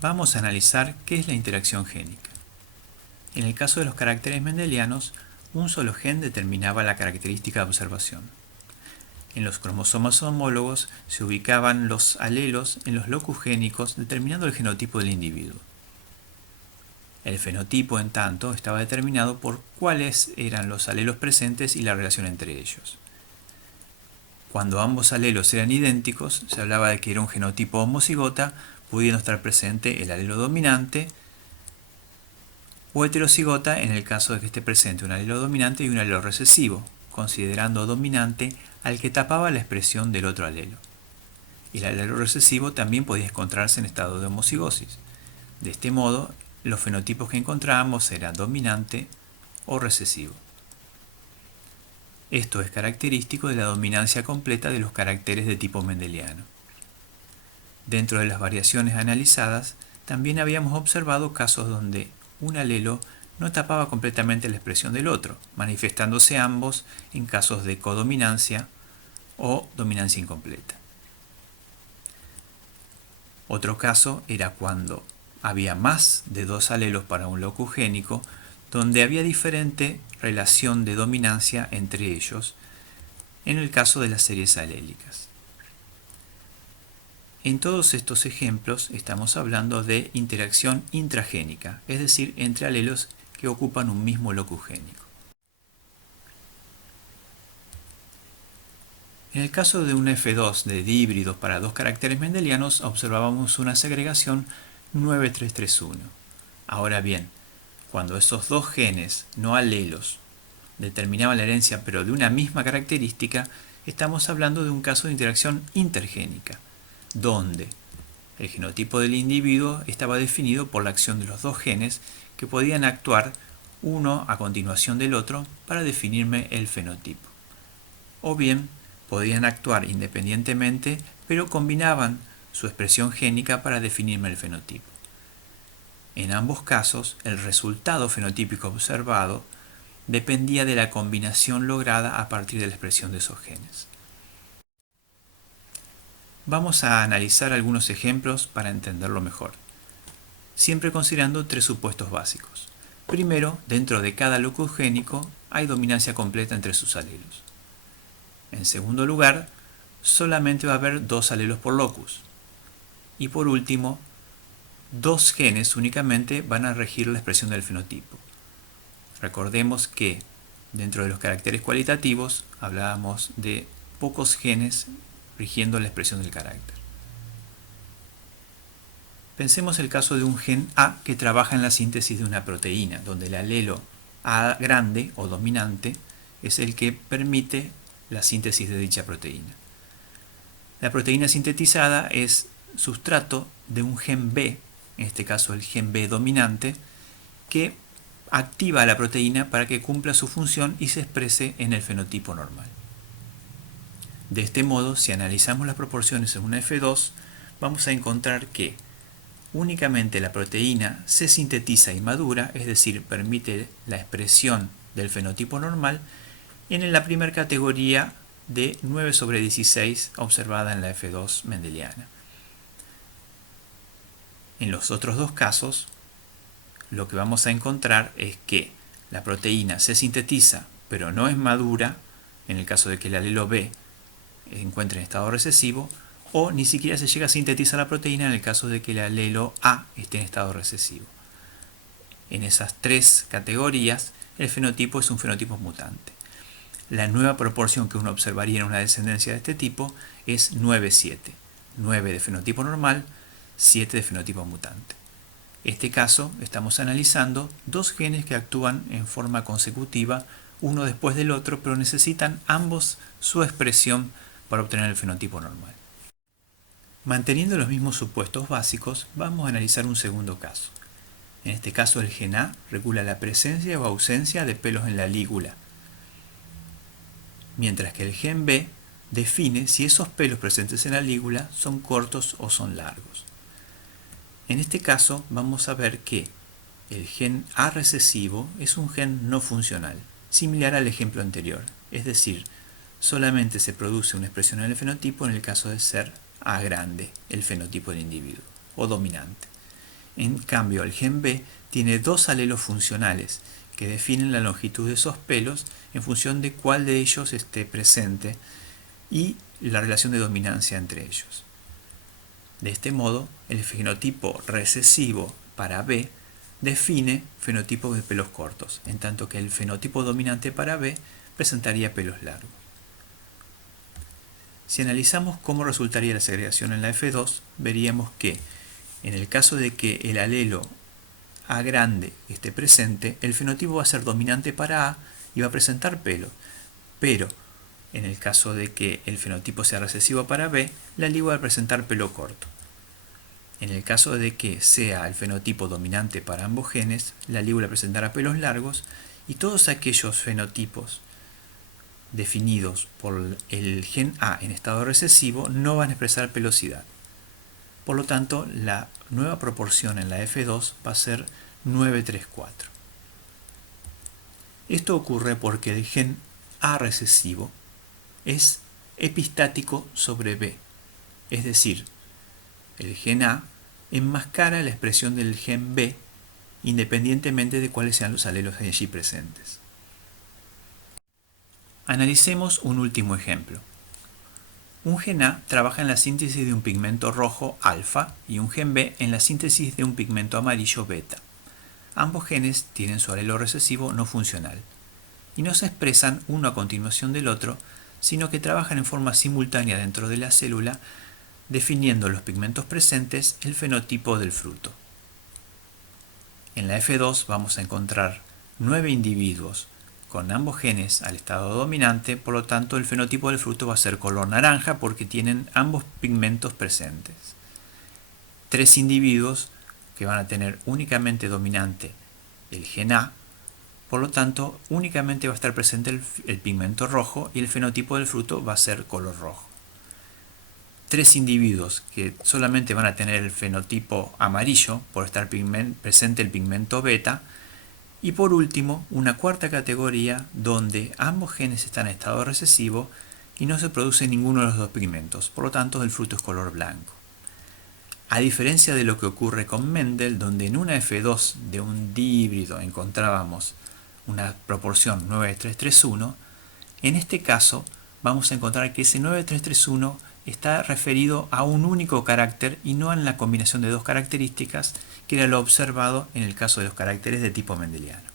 Vamos a analizar qué es la interacción génica. En el caso de los caracteres mendelianos, un solo gen determinaba la característica de observación. En los cromosomas homólogos se ubicaban los alelos en los locus génicos determinando el genotipo del individuo. El fenotipo, en tanto, estaba determinado por cuáles eran los alelos presentes y la relación entre ellos. Cuando ambos alelos eran idénticos, se hablaba de que era un genotipo homocigota, pudiendo estar presente el alelo dominante, o heterocigota en el caso de que esté presente un alelo dominante y un alelo recesivo, considerando dominante al que tapaba la expresión del otro alelo. El alelo recesivo también podía encontrarse en estado de homocigosis. De este modo, los fenotipos que encontrábamos eran dominante o recesivo. Esto es característico de la dominancia completa de los caracteres de tipo mendeliano. Dentro de las variaciones analizadas, también habíamos observado casos donde un alelo no tapaba completamente la expresión del otro, manifestándose ambos en casos de codominancia o dominancia incompleta. Otro caso era cuando había más de dos alelos para un locus génico, donde había diferente relación de dominancia entre ellos, en el caso de las series alélicas. En todos estos ejemplos estamos hablando de interacción intragénica, es decir, entre alelos que ocupan un mismo locus génico. En el caso de un F2 de dihíbridos para dos caracteres mendelianos, observábamos una segregación 9331. Ahora bien, cuando esos dos genes no alelos determinaban la herencia pero de una misma característica, estamos hablando de un caso de interacción intergénica, donde el genotipo del individuo estaba definido por la acción de los dos genes que podían actuar uno a continuación del otro para definirme el fenotipo. O bien, podían actuar independientemente, pero combinaban su expresión génica para definirme el fenotipo. En ambos casos, el resultado fenotípico observado dependía de la combinación lograda a partir de la expresión de esos genes. Vamos a analizar algunos ejemplos para entenderlo mejor, siempre considerando tres supuestos básicos. Primero, dentro de cada locus génico hay dominancia completa entre sus alelos. En segundo lugar, solamente va a haber dos alelos por locus. Y por último, dos genes únicamente van a regir la expresión del fenotipo. Recordemos que dentro de los caracteres cualitativos hablábamos de pocos genes rigiendo la expresión del carácter. Pensemos el caso de un gen A que trabaja en la síntesis de una proteína, donde el alelo A grande o dominante es el que permite la síntesis de dicha proteína. La proteína sintetizada es sustrato de un gen B, en este caso el gen B dominante, que activa a la proteína para que cumpla su función y se exprese en el fenotipo normal. De este modo, si analizamos las proporciones en una F2, vamos a encontrar que únicamente la proteína se sintetiza y madura, es decir, permite la expresión del fenotipo normal, en la primera categoría de 9/16 observada en la F2 mendeliana. En los otros dos casos, lo que vamos a encontrar es que la proteína se sintetiza, pero no es madura, en el caso de que el alelo B encuentre en estado recesivo, o ni siquiera se llega a sintetizar la proteína en el caso de que el alelo A esté en estado recesivo. En esas tres categorías, el fenotipo es un fenotipo mutante. La nueva proporción que uno observaría en una descendencia de este tipo es 9-7. 9 de fenotipo normal, 7 de fenotipo mutante. En este caso, estamos analizando dos genes que actúan en forma consecutiva, uno después del otro, pero necesitan ambos su expresión para obtener el fenotipo normal. Manteniendo los mismos supuestos básicos, vamos a analizar un segundo caso. En este caso, el gen A regula la presencia o ausencia de pelos en la lígula, mientras que el gen B define si esos pelos presentes en la lígula son cortos o son largos. En este caso vamos a ver que el gen A recesivo es un gen no funcional, similar al ejemplo anterior, es decir, solamente se produce una expresión en el fenotipo en el caso de ser A grande, el fenotipo del individuo, o dominante. En cambio, el gen B tiene dos alelos funcionales que definen la longitud de esos pelos en función de cuál de ellos esté presente y la relación de dominancia entre ellos. De este modo, el fenotipo recesivo para B define fenotipos de pelos cortos, en tanto que el fenotipo dominante para B presentaría pelos largos. Si analizamos cómo resultaría la segregación en la F2, veríamos que en el caso de que el alelo A grande esté presente, el fenotipo va a ser dominante para A y va a presentar pelos, pero en el caso de que el fenotipo sea recesivo para B, la LI va a presentar pelo corto. En el caso de que sea el fenotipo dominante para ambos genes, la lígula presentará pelos largos y todos aquellos fenotipos definidos por el gen A en estado recesivo no van a expresar pelosidad. Por lo tanto, la nueva proporción en la F2 va a ser 9:3:4. Esto ocurre porque el gen A recesivo es epistático sobre B, es decir, el gen A enmascara la expresión del gen B independientemente de cuáles sean los alelos allí presentes. Analicemos un último ejemplo. Un gen A trabaja en la síntesis de un pigmento rojo alfa y un gen B en la síntesis de un pigmento amarillo beta. Ambos genes tienen su alelo recesivo no funcional y no se expresan uno a continuación del otro, sino que trabajan en forma simultánea dentro de la célula, definiendo los pigmentos presentes el fenotipo del fruto. En la F2 vamos a encontrar 9 individuos con ambos genes al estado dominante, por lo tanto el fenotipo del fruto va a ser color naranja porque tienen ambos pigmentos presentes. 3 individuos que van a tener únicamente dominante el gen A, por lo tanto únicamente va a estar presente el pigmento rojo y el fenotipo del fruto va a ser color rojo. 3 individuos que solamente van a tener el fenotipo amarillo por estar presente el pigmento beta. Y por último, una cuarta categoría donde ambos genes están en estado recesivo y no se produce ninguno de los dos pigmentos, por lo tanto el fruto es color blanco. A diferencia de lo que ocurre con Mendel, donde en una F2 de un dihíbrido encontrábamos una proporción 9:3:1, en este caso vamos a encontrar que ese 9:3:1 está referido a un único carácter y no en la combinación de dos características, que era lo observado en el caso de los caracteres de tipo mendeliano.